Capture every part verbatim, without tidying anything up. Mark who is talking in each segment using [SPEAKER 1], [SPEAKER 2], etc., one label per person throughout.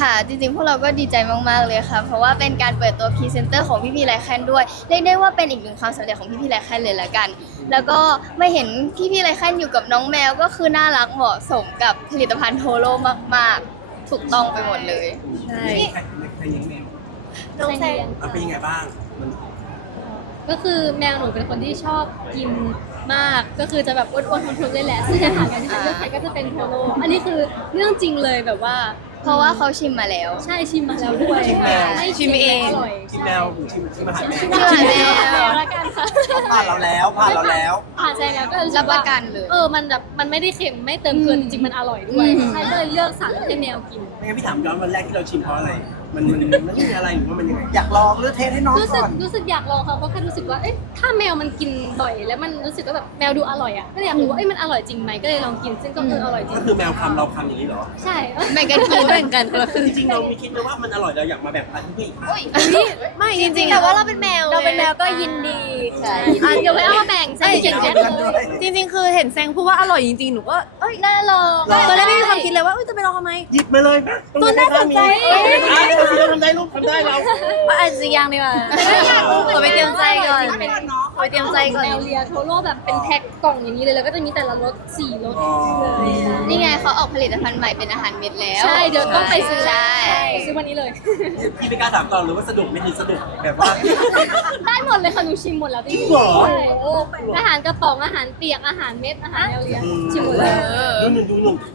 [SPEAKER 1] ค่ะจริงๆพวกเราก็ดีใจมากๆเลยค่ะเพราะว่าเป็นการเปิดตัวพรีเซนเตอร์ของพี่พีไลแคนด้วยเรียกได้ว่าเป็นอีกหนึ่งความสำเร็จของพี่พีไลแคนเลยละกันแล้วก็ไม่เห็นพี่พีไลแคนอยู่กับน้องแมวก็คือน่ารักเหมาะสมกับผลิตภัณฑ์โทโร่มากๆถูกต้องไปหมดเลย
[SPEAKER 2] ใช่ใครใครเลี้ยงแมว
[SPEAKER 3] น้องแซง
[SPEAKER 2] มันเป็นยังไงบ้างมัน
[SPEAKER 3] ก็คือแมวหนูเป็นคนที่ชอบกินมากก็คือจะแบบอ้วนๆทุนๆเลยแหละซึ่งอาหารการที่จะเลือกใครก็จะเป็นโทโร่อันนี้คือเรื่องจริงเลยแบบว่า
[SPEAKER 1] เพราะว่าเขาชิมมาแล้ว
[SPEAKER 3] ใช่ชิมมาแล้วด้วยไม่ชิมเองอร่อย
[SPEAKER 2] ชิมแมวหรือชิมชิมอาหารแมว
[SPEAKER 1] ชิมอาหารแมว
[SPEAKER 3] แล้วละกันค่ะ
[SPEAKER 2] ผ่านเราแล้วผ่านเราแล้ว
[SPEAKER 3] ผ่านใจแล้วก็รู้สึ
[SPEAKER 1] รับ
[SPEAKER 3] ก
[SPEAKER 1] ป
[SPEAKER 3] ว่า
[SPEAKER 1] ระกันเลย
[SPEAKER 3] เออมันแบบมันไม่ได้เค็มไม่เติมเกลือจริงๆมันอร่อยด้วย
[SPEAKER 1] อืม
[SPEAKER 3] ใช่ก็เลยเลือกสั่งให้แมวกิน
[SPEAKER 2] ไม่งั้นพี่ถามย้อนวันแรกที่เราชิมเพราะอะไรมันมันมันมีอะไรหรือว่ามันยังไงอยากลองหรือเทสให้น้อง
[SPEAKER 3] รู้สึ
[SPEAKER 2] ก่
[SPEAKER 3] ก
[SPEAKER 2] อน
[SPEAKER 3] รู้สึกอยากลองเขาเพราะแค่รู้สึกว่าเอ๊ะถ้าแมวมันกินบ่อยแล้วมันรู้สึกว่าแบบแมวดูอร่อยอ่ะก็เลยอยากรู้ว่าเอ๊ะมันอร่อยจริงไหมก็เลยลองกินซึ่งก็เอออร่อยจริ
[SPEAKER 2] ก็
[SPEAKER 3] ง
[SPEAKER 2] คือแมวคำเราคำอย่างนี้เหรอ
[SPEAKER 3] ใช่
[SPEAKER 1] แบ่งกันกินแบ่งกันคนละครึ่ง
[SPEAKER 2] จริงๆเรามีคิดไหมว่ามันอร่อยเราอยากมาแบ่งปันให้พี่
[SPEAKER 1] ไม่จริงๆแต่ว่าเราเป็นแมว
[SPEAKER 4] เราเป็นแมวก็ยินดีค่ะยิน
[SPEAKER 3] อ่ะ
[SPEAKER 4] ดี
[SPEAKER 3] เดี๋ยวไว้เอามาแบ่งใส่เขียนแก๊สเลย
[SPEAKER 4] จริงๆ คือเห็นแซงพูดว่าอร่อยจริงๆ หนูก็เอ้ยน่าลองตอนแรกไม่มีความคิดเลยว่าเอ้ยจะไปลองทำไม
[SPEAKER 2] หยิบมาเลยนะ
[SPEAKER 4] ตัวน่าสนใจ
[SPEAKER 2] เราทำได้ลูกทำได้เรา
[SPEAKER 4] ว่าอาจจะยังดีกว่าขอไปเตรียมใจก่อนขอไปเตรียมใจก่อน
[SPEAKER 3] แมวเลียโทโร่แบบเป็นแพ็คกล่องอย่างนี้เลยแล้วก็จะมีแต่ละรสสี่รส
[SPEAKER 1] นี่ไงเขาออกผลิตภัณฑ์ใหม่เป็นอาหารเม็ดแล้ว
[SPEAKER 3] ใช่เดี๋ยวต้องไปซื้อ
[SPEAKER 1] ใช่
[SPEAKER 3] ซื้อวันนี้เลย
[SPEAKER 2] พี่ไม่กล้าถามต่อหรือว่าสนุกไม่คือสนุกแบบว่า
[SPEAKER 3] ได้หมดเลยค่ะหนูชิมหมดแล้วจริง
[SPEAKER 2] จริงเหรอ
[SPEAKER 3] ใช่อาหารกระป๋องอาหารเปียกอาหารเม็ดอาหารแมวเลียชิมหมดเลย
[SPEAKER 2] ดูหนึ่งดูหนึ่ง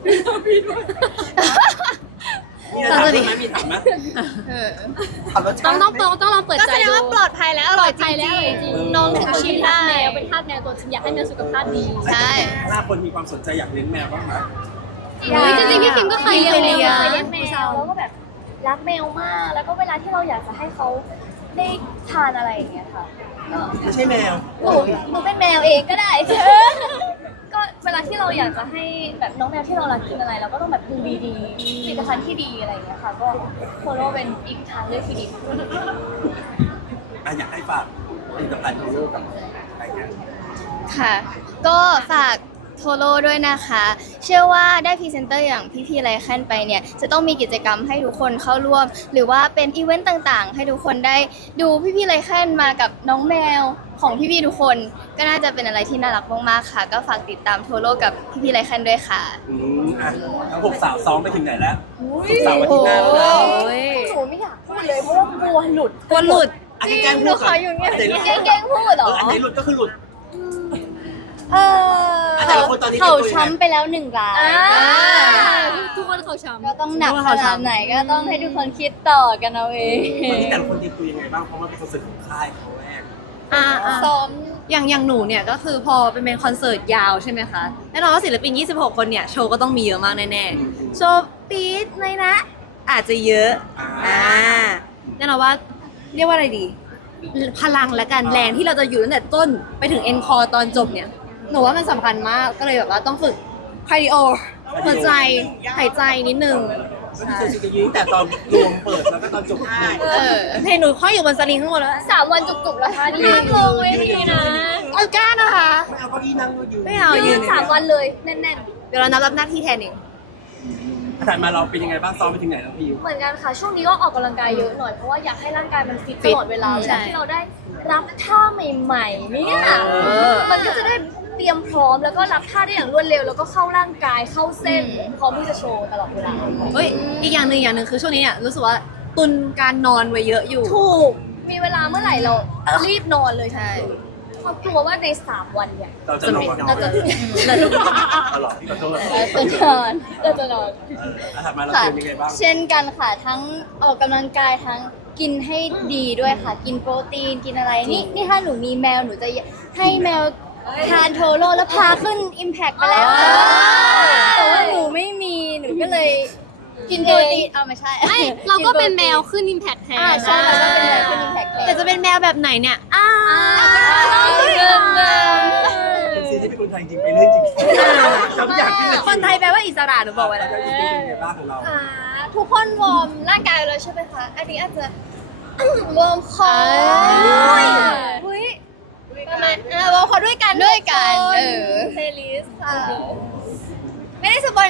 [SPEAKER 2] มีถามไหมมีถามไหม
[SPEAKER 1] เออ
[SPEAKER 2] ถามรส
[SPEAKER 3] ต้อ
[SPEAKER 2] ชาง ติ
[SPEAKER 3] ต้องต้องต้องลองเปิด
[SPEAKER 4] ก็
[SPEAKER 3] ใจ
[SPEAKER 4] แสดง
[SPEAKER 3] ดู
[SPEAKER 4] ว่าปลอดภัยแล้วอ
[SPEAKER 3] ปล
[SPEAKER 4] ร่
[SPEAKER 3] อ
[SPEAKER 4] อย
[SPEAKER 3] ด
[SPEAKER 4] จ
[SPEAKER 3] ภัยแล้ว
[SPEAKER 4] ริง
[SPEAKER 3] จริง
[SPEAKER 4] ๆ
[SPEAKER 3] น้อง
[SPEAKER 4] ถึ
[SPEAKER 3] เป็น
[SPEAKER 4] ง
[SPEAKER 3] คน
[SPEAKER 4] ชิ
[SPEAKER 3] ที่
[SPEAKER 4] ม
[SPEAKER 3] ทา
[SPEAKER 4] ได้
[SPEAKER 3] สแมวเป็นทาสแมวตัวจริงอยากให้แมวสุขภาพดี
[SPEAKER 1] ใช่
[SPEAKER 2] หน้าคนมีความสนใจอยากเลี้ยงแมวบ้างไหม
[SPEAKER 3] เฮ้ยจริงๆพี่คิมก็เคยเลี้ยงแมว
[SPEAKER 4] เคย
[SPEAKER 3] นะ
[SPEAKER 4] เลี้ยงแมวแล้วก็แบบรักแมวมาก แล้วก็เวลาที่เราอยากจะให้เขาได้ทานอะไรอย่างเงี้ยค่ะก็
[SPEAKER 2] ไม่ใช่แมว
[SPEAKER 4] หนูหนูเป็นแมวเองก็ได้ ก็เวลาที่เราอยากจะให้แบบน้องแมวที่เรารักกินอะไรเราก็ต้องแบบดูดีๆผลิตภัณฑ์ที่ดีอะไรอย่างเงี้ยค่ะ ก็โคโรเป็นอีกทางเลือกที่ดี
[SPEAKER 2] อ่ะอยากให้ฝากผลิตภัณฑ์ของลูกกับอะไรเงี้ย
[SPEAKER 1] ค่ะ ก็ฝากโทโร่ด้วยนะคะ เชื่อว่าได้พรีเซนเตอร์อย่างพี่ๆไรแคนไปเนี่ยจะต้องมีกิจกรรมให้ทุกคนเข้าร่วม หรือว่าเป็นอีเวนต์ต่างๆ ให้ทุกคนได้ดูพี่ๆไรแคนมากับน้องแมวของพี่ๆทุกคน ก็น่าจะเป็นอะไรที่น่ารักมากๆค่ะ ก็ฝากติดตามโทโร่กับพี่ๆไรแคนด้วยค่ะ
[SPEAKER 2] อืมอ่ะทั้งหกสาวซ้อมไปถึงไหนแล้วสุกร์เสาร์อาทิตย์หน้าแล้วนะ
[SPEAKER 4] หนูไม่อยากพูดเลยเพราะว่ากลัวหลุด
[SPEAKER 1] กลัวหลุด
[SPEAKER 2] อันนี้แกล้งพูดก่อน
[SPEAKER 4] แกล้งพูดเหร
[SPEAKER 2] เอ
[SPEAKER 4] อ
[SPEAKER 2] ออันไหนหลุดก็คือหลุด
[SPEAKER 4] เออ
[SPEAKER 2] แต่ละคนตอนนี้
[SPEAKER 4] เขา
[SPEAKER 2] เป็นตัวยังไง
[SPEAKER 4] ช้ำไปแล้วหนึ่งราย
[SPEAKER 3] ทุกคนเขาช้ำ
[SPEAKER 4] ก็ต้องหนักขนาดไหนก็ต้องให้ทุกคนคิดต่อกันเอาเอง
[SPEAKER 2] ตอนนี้แต่ละคนเตรียมตัวยังไงบ้างเพราะว่าเป็นคอนเสิร์ตของค่ายเขาแรก
[SPEAKER 5] อ่าอ่า
[SPEAKER 4] ซ้อม
[SPEAKER 5] อย่างอย่างหนูเนี่ยก็คือพอเป็นเป็นคอนเสิร์ตยาวใช่ไหมคะแน่นอนว่าศิลปิน ยี่สิบหก คนเนี่ยโชว์ก็ต้องมีเยอะมากแน่ๆ โชว์ปี๊ดเลยนะ อาจจะเยอะ อ่า แน่นอนว่าเรียกว่าอะไรดี พลังและการแรงที่เราจะอยู่ตั้งแต่ต้นไปถึงเอ็นคอตอนจบเนี่ย หนูว่ามันสำคัญมาก ก็เลยแบบว่าต้องฝึกคาร์ดิโอหัวใจ หายใจนิดนึง
[SPEAKER 2] ก็ที่เจอชิคกี้แต่ตอนรวมเปิดแล้วก็ตอนจบค่าย
[SPEAKER 1] เออ
[SPEAKER 5] เพลงหนูค่อยอยู่บนสลิงข้างบนแล้ว
[SPEAKER 4] สามวันจุกๆแล้วค่ะนี่ลงไว้ดีนะ
[SPEAKER 5] เอากล้านะคะ
[SPEAKER 2] ไม่เอาเก้าอี้นั่งก็ยืน
[SPEAKER 5] ไม่เอายื
[SPEAKER 4] ยื
[SPEAKER 5] น
[SPEAKER 4] นสามวันเลยแน่น
[SPEAKER 5] เดี๋ยวเรานับรับหน้าที่แทนเอง
[SPEAKER 2] ถัดมาเราเป็นยังไงบ้างซ้อมไปถึงไหนแล้วพี่
[SPEAKER 4] ๆเหมือนกันค่ะ ช่วงนี้ก็ออกกำลังกายเยอะหน่อยเพราะว่าอยากให้ร่างกายมันฟิตตลอดเวลาเว
[SPEAKER 5] ใช่
[SPEAKER 4] ลาที่เราได้รับท่าใหม่ๆเนี่ยมันก็จะได้เตรียมพร้อมแล้วก็รับท่าได้อย่างรวดเร็วแล้วก็เข้าร่างกายเข้าเส้นพร้อมที่จะโชว์ตลอดเวลา
[SPEAKER 5] เฮ้ย อีกอย่างหนึ่งอย่างหนึ่งคือช่วงนี้เนี่ยรู้สึกว่าตุนการนอนไว้เยอะอยู่
[SPEAKER 4] ถูกมีเวลาเมื่อไหร่เรารีบนอนเลย
[SPEAKER 1] ใช่
[SPEAKER 4] เพราะกลัวว่าในสามวันเนี่ย
[SPEAKER 2] เราจะนอน
[SPEAKER 4] เราจะ
[SPEAKER 2] ตลอดพี่ขอโทษ
[SPEAKER 4] เราจะนอนเราจะนอน
[SPEAKER 2] ถัดมาเรา
[SPEAKER 4] ค่ะ
[SPEAKER 2] เป็นยังไงบ้าง
[SPEAKER 4] เช่นกันค่ะทั้งออกกำลังกายทั้งกินให้ดีด้วยค่ะ กินโปรตีนกินอะไรนี่นี่ถ้าหนูมีแมวหนูจะให้แมวทานโทโร่แล้วพาขึ้น Impact ไปแล้วแต่ว่าหนูไม่มีหนูก็เลยกินโปรตีนเอาไม่ใช่
[SPEAKER 3] ไม่เราก็เป็นแมวขึ้น Impact แทน
[SPEAKER 4] อ่าใช่เราก็เป็นแมวขึ้น Impact แทน
[SPEAKER 5] แต่จะเป็นแมวแบบไหนเนี่ย อ้า
[SPEAKER 4] เดิมเดิม
[SPEAKER 2] ซีที่เป็นคนไทยจริงไปเรื่อยจริงเราอยากกินเลย
[SPEAKER 5] คนไทยแปลว่าอิสระหนูบอกไว้แล้ว
[SPEAKER 2] แล้วเป็นยังไงบ้างของเรา
[SPEAKER 4] อ่าทุกคนวอร์มร่างกายแล้วใช่ไหมคะ อันนี้อาจจะวอร์มคออุ้ยประมาณเออวอร์มคอด้วยกัน
[SPEAKER 1] ด้วยกันเออ
[SPEAKER 4] เพลย์ลิสต์ค่ะ ไม่ได้สปอยนะ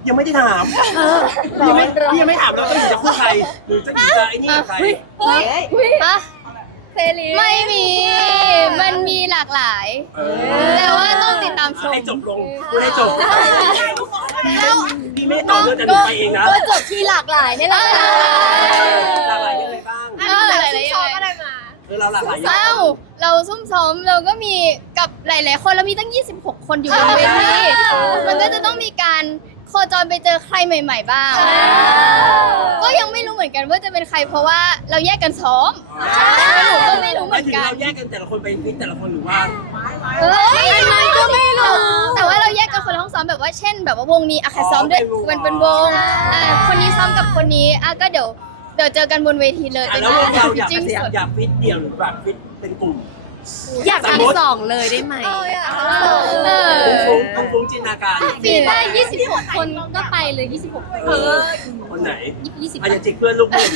[SPEAKER 2] ยังไม่ได้ถามพี่ยังไม่พี่ยังไม่ถามแล้วก็หนูจะพูดใครหรือจะหนูจะไอ้นี่กับใคร
[SPEAKER 1] ฮะ
[SPEAKER 4] เพลย์ลิสต์
[SPEAKER 1] ไม่มี มันมีหลากหลาย
[SPEAKER 2] เออ
[SPEAKER 1] แต่ว่าต้องติดตามชม
[SPEAKER 2] ให้จบลงพูดให้จบพี่ไม่ตอบเลยแต่หนูไปเองนะ
[SPEAKER 4] ก็จบที่หลากหลายนี่แหละค่ะ
[SPEAKER 2] หลากหลายยังไงบ้าง
[SPEAKER 1] เออหลายๆอย่าง
[SPEAKER 2] เออเราหลากหลายยังไง
[SPEAKER 1] เอ้าเราซุ่มซ้อมเราก็มีกับหลายๆคนเรามีตั้ง ยี่สิบหก คนอยู่บนเวทีมันก็จะต้องมีการโคจรไปเจอใครใหม่ ๆ บ้าง ก็ยังไม่รู้เหมือนกันว่าจะเป็นใครเพราะว่าเราแยกกันซ้อมหนูก็ไม่รู้เห
[SPEAKER 2] หมา
[SPEAKER 1] มื
[SPEAKER 2] ย
[SPEAKER 1] อน
[SPEAKER 2] ถึง
[SPEAKER 1] กัน
[SPEAKER 2] เราแยกกันแต่ละคนไปฟิตแต่ละคนหรือว่า
[SPEAKER 1] เฮ้ยมันก็ไม่รู้แต่ว่าเราแยกกันคนละห้องซ้อมแบบว่าเช่น แบบว่าวงนี้อะใครซ้อมด้วยมันเป็นวงอ่าคนนี้ซ้อมกับคนนี้อ่ะก็เดี๋ยวเดี๋ยวเจอกันบนเวทีเลย
[SPEAKER 2] อ่ะ
[SPEAKER 1] เป็น
[SPEAKER 2] แล้วเราอยาก
[SPEAKER 1] จริง
[SPEAKER 2] อยา
[SPEAKER 1] ส
[SPEAKER 2] ก
[SPEAKER 1] ด
[SPEAKER 2] อยากฟิตเดี่ยวหรือแบบฟิตเป็นกลุ่ม
[SPEAKER 5] อยาก
[SPEAKER 2] สมมุติ
[SPEAKER 5] ทำสองเลยได้ไหม
[SPEAKER 1] เออ
[SPEAKER 2] ฟุ้งฟุ้งฟุ้งจินตนาการ
[SPEAKER 3] ปีได้ ยี่สิบหก คนก็ไปเลย ยี่สิบหก คน
[SPEAKER 2] เออคนไหน
[SPEAKER 3] ยี่สิบ
[SPEAKER 2] อาจจะจิกเพื่อนลูกเพื่อน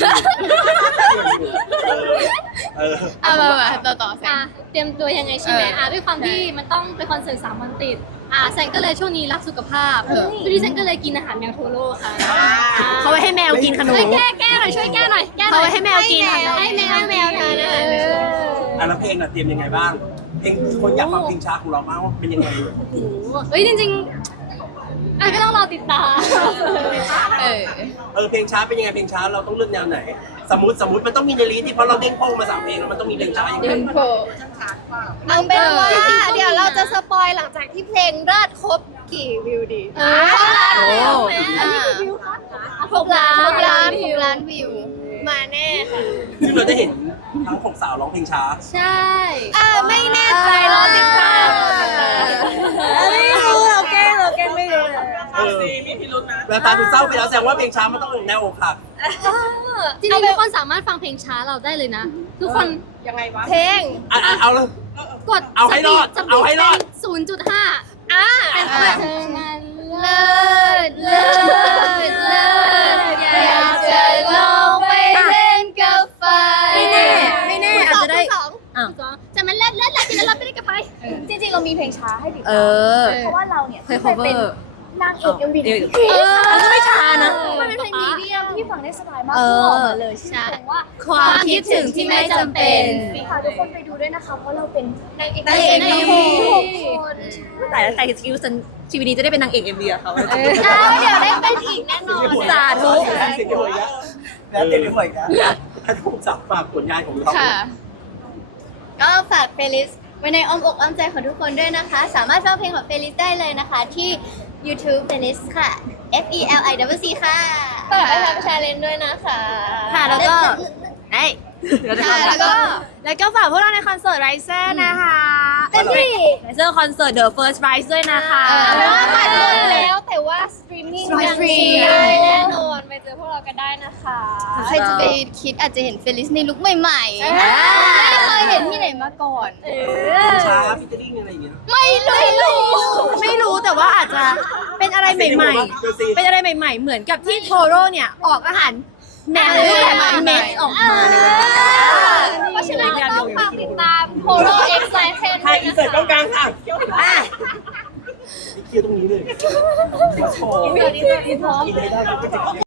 [SPEAKER 2] เออ
[SPEAKER 1] เอามามาต่อต่อแซ
[SPEAKER 3] อ่ะ
[SPEAKER 1] ม
[SPEAKER 3] เตรียมตัวยังไงใช่ไหม
[SPEAKER 1] เอออ่
[SPEAKER 3] อ่ะด้วยความที่มันต้องเป็นคอนเสิร์ตสามวันติดอ่ะแซนก็เลยช่วงนี้รักสุขภาพ
[SPEAKER 1] เออ
[SPEAKER 3] พี่แซนก็เลยกินอาหารแมวโทโร่ค่ะ
[SPEAKER 5] เขาไว้ให้แมวกินขนม
[SPEAKER 3] ช่วยแก้แก้หน่อยช่วยแก้หน่อยแก้ห
[SPEAKER 5] เขา
[SPEAKER 3] น่อย
[SPEAKER 5] ไว้ให้แมวกินค่ะ
[SPEAKER 3] ให้แมวให้แมวทานอาหาร
[SPEAKER 2] อ่ะแล้วเพลงล่ะเตรียมยังไงบ้าง เพลงคนอยากฟังเพลงช้าของเราบ้างว่าเป็นยังไง
[SPEAKER 3] เฮ้ยจริงๆอ่ะก็ต้องรอติดตาม
[SPEAKER 1] เออ
[SPEAKER 2] เออเพลงช้าเป็นยังไงเพลงช้าเราต้องเลือกแนวไหน สมมติสมมติมันต้องมีในลิสต์ที่เพราะเราเด้งโป้งมาสามเพลงแล้วมันต้องมีเพลงช้าอย่างเดียว
[SPEAKER 4] เอาเป็นว่าเดี๋ยวเราจะสปอยหลังจากที่เพลงเลิศครบกี่วิวดี
[SPEAKER 3] เออ
[SPEAKER 5] โอ้
[SPEAKER 1] อ่า
[SPEAKER 4] หกล้าน
[SPEAKER 1] หกล้านหกล้านวิว
[SPEAKER 4] มาแน่ค่ะ
[SPEAKER 2] ซึ่งเราได้เห็นทั้งหกสาวร้องเพลงช้า
[SPEAKER 3] ใช่
[SPEAKER 4] อ่าไม่แน่ใจรอติดตาม
[SPEAKER 5] ไม่รู้เราแกล้งเราแกล้งไม่รู้
[SPEAKER 2] เออแววตาดูเศร้าไปแล้วแสดงว่าเพลงช้ามันต้องเป็นแนวอกหัก
[SPEAKER 3] จริงๆทุกคนสามารถฟังเพลงช้าเราได้เลยนะ ทุกคน
[SPEAKER 4] เพลง
[SPEAKER 2] อ่ะอ่ะเอาเลย
[SPEAKER 3] กด
[SPEAKER 2] เอาให้รอดเอาให้รอด
[SPEAKER 3] ศูนย์จุดห้า
[SPEAKER 4] อ่า
[SPEAKER 3] เป็นเธอนั้น
[SPEAKER 1] เลิศเลิศเลิศอยากจะลองไปเล่นกับไฟ
[SPEAKER 5] ไม่แน่ไม่แน่อาจจะได้
[SPEAKER 4] สอง
[SPEAKER 5] อ้าว
[SPEAKER 3] จะมันเล่นเล่นเล่นกินแล้วเราไม่ได้กับใคร
[SPEAKER 4] จริงๆเรามีเพลงช้าให้ติด
[SPEAKER 5] เอ
[SPEAKER 4] ตาม
[SPEAKER 5] อ
[SPEAKER 4] เพราะว่าเราเนี่ย
[SPEAKER 5] เคย
[SPEAKER 4] เคยเป็น
[SPEAKER 5] cover
[SPEAKER 4] นางเอกเอ็มวี
[SPEAKER 5] เออ
[SPEAKER 4] เออ
[SPEAKER 5] มันก็ไม่ช้านะ
[SPEAKER 4] มันเป็นเพลงมีเดียมที่ฟังได้สบายมาก
[SPEAKER 5] เออ
[SPEAKER 4] ที่ออกมาเลยชื่อเพลงว่า
[SPEAKER 5] ความคิดถึงที่ไม่จำเป็น
[SPEAKER 4] ค่ะทุกคนไปดูด้วยนะคะเพราะเราเป็นนางเอก
[SPEAKER 5] นางเอก
[SPEAKER 4] นางเอก
[SPEAKER 5] เอ็มวี
[SPEAKER 4] หกคน
[SPEAKER 5] แต่ใส่สกิลสันชีวิตนี้จะได้เป็นนางเอกเอ็มวีกับเขา
[SPEAKER 4] อ้าวเดี๋ยวได้เป็นอีกแน่นอน
[SPEAKER 5] สาธุ
[SPEAKER 2] เสียงที่หัวอีกแล้วเสียงที่หัวอีกแล้วให้ทุกสับฝากผลงานของเรา
[SPEAKER 1] ค่ะ
[SPEAKER 4] ก็ฝากเพลย์ลิสต์ไว้ในอ้อมอกอ้อมใจของทุกคนด้วยนะคะ สามารถฟังเพลงของเพลย์ลิสต์ได้เลยนะคะ ที่ YouTube playlist ค่ะ F E L I W C ค่ะฝากไปทำชาเลนจ์ด้วยนะคะ
[SPEAKER 5] ค่ะแล้วก็เอ้ยเดี๋ยวจะ
[SPEAKER 1] ค่ะแล้วก็
[SPEAKER 5] แล้วก็ฝากพวกเราในคอนเสิร์ต Riser นะคะ
[SPEAKER 4] เต็มที่
[SPEAKER 5] Riser คอนเสิร์ต The First Rise ด้วยนะคะ
[SPEAKER 1] เออ
[SPEAKER 4] แต่ว่าบัตรหมดแล้วแต่ว่าสตรีมมิ่ง
[SPEAKER 1] Stream
[SPEAKER 4] ยัง
[SPEAKER 1] ฟรี
[SPEAKER 4] มีได้แน่นอนไปเจอพวกเรากันได้นะคะ
[SPEAKER 1] ใครจะไปคิดอาจจะเห็นเฟลิสในลุคใหม่ๆ
[SPEAKER 4] อ่า
[SPEAKER 1] ไม่เคยเห็นที่ไหนมาก่อน
[SPEAKER 4] เออ
[SPEAKER 2] ช้าฟิตเตอร์ลิ่งอะไรอย่างเงี้ย
[SPEAKER 1] ไม่รู้
[SPEAKER 5] ไม่รู้แต่ว่าอาจจะเป็นอะไรใหม่ๆ เป็นอะไรใหม่ๆ เหมือนกับที่โทโร่เนี่ย ออกอาหารแมวรูปแบบเม็ดออกมาเลย
[SPEAKER 4] เพราะฉะนั้นก็ต้องฝากติดตามโ o โ o เอ็กซ์ไซเคน
[SPEAKER 2] ถ่ายอินเสิร์ตตรงกลางค่ะ
[SPEAKER 5] อ่ะ
[SPEAKER 2] เคลียร์ตรงนี้เลยโอ้โห
[SPEAKER 4] เดี๋ยวนี้จะมีพร้อม
[SPEAKER 2] กินให้ได้